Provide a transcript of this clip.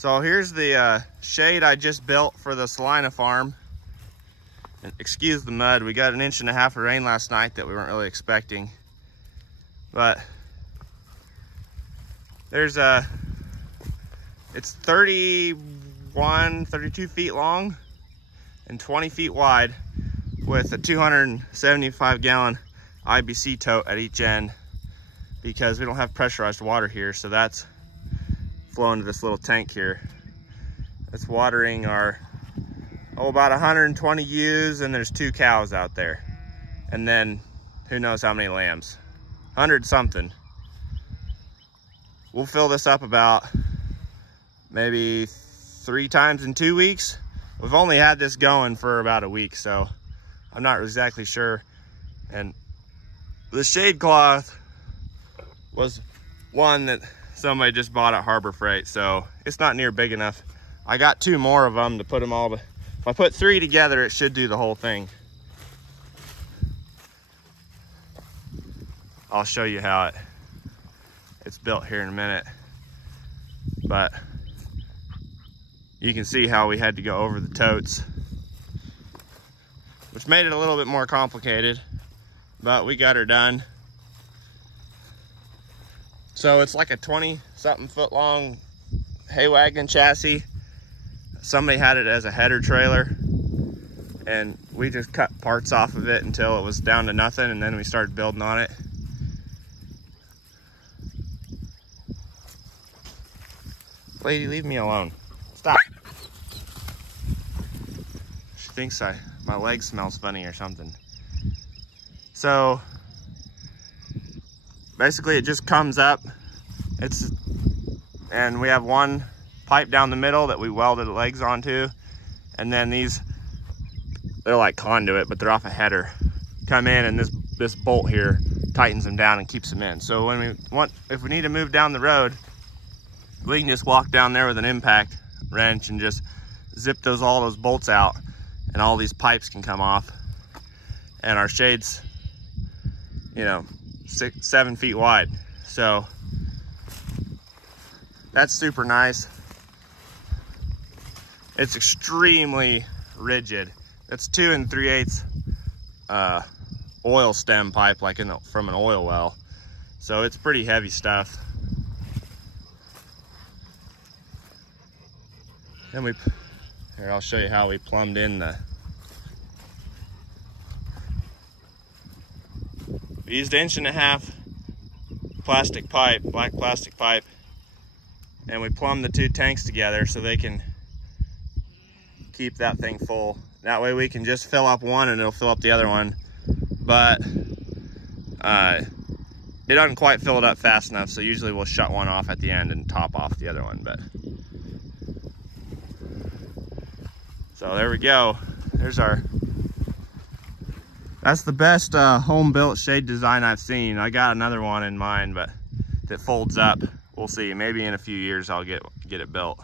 So here's the shade I just built for the Salina farm. And excuse the mud, we got 1.5 inches of rain last night that we weren't really expecting. But there's it's 32 feet long and 20 feet wide with a 275 gallon IBC tote at each end, because we don't have pressurized water here. So that's flowing to this little tank here. It's watering our, about 120 ewes, and there's 2 cows out there. And then who knows how many lambs, 100 something. We'll fill this up about maybe 3 times in 2 weeks. We've only had this going for about a week, so I'm not exactly sure. And the shade cloth was one that somebody just bought at Harbor Freight, so it's not near big enough. I got 2 more of them to put them all, but if I put 3 together, it should do the whole thing. I'll show you how it's built here in a minute, but you can see how we had to go over the totes, which made it a little bit more complicated, but we got her done. So it's like a 20-something foot long hay wagon chassis. Somebody had it as a header trailer, and we just cut parts off of it until it was down to nothing, and then we started building on it. Lady, leave me alone. Stop. She thinks my leg smells funny or something. So basically it just comes up. And we have one pipe down the middle that we welded the legs onto. And then these, they're like conduit, but they're off a header. Come in, and this bolt here tightens them down and keeps them in. So if we need to move down the road, we can just walk down there with an impact wrench and just zip all those bolts out, and all these pipes can come off. And our shade's, 6-7 feet wide. So that's super nice. It's extremely rigid. It's 2 3/8 oil stem pipe, like from an oil well. So it's pretty heavy stuff. And here, I'll show you how we plumbed in we used 1.5 inch plastic pipe, black plastic pipe, and we plumbed the 2 tanks together so they can keep that thing full. That way we can just fill up one and it'll fill up the other one. But it doesn't quite fill it up fast enough, so usually we'll shut one off at the end and top off the other one. But so there we go. That's the best home built shade design I've seen. I got another one in mind, but that folds up. We'll see. Maybe in a few years I'll get it built.